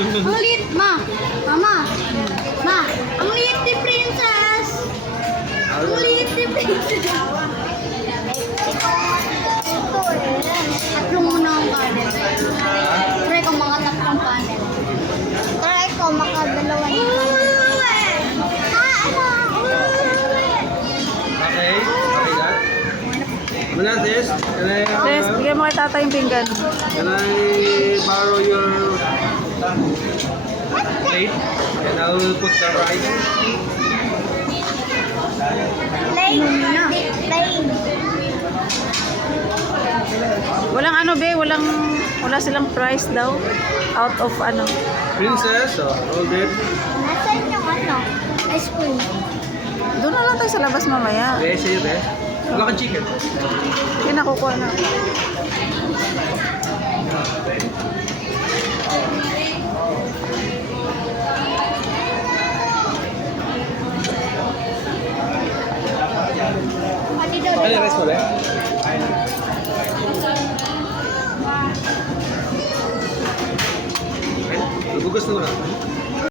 Ang ma. Mama. Ma, ang liit ni princess. Ang liit ni princess. Yes, bigyan mo kay tatay yung pinggan. Can I borrow your plate and I will put the rice. Right. Walang ano be, walang wala silang price daw out of ano. Princess, oh, all good. Nasaan yung ano? Ice cream. Doon na lang tayo sa labas mamaya. Okay, sige be. Wala kang chicken. Yan okay, nakukuha na. Okay. Ayo, restoran. ayo, ayo,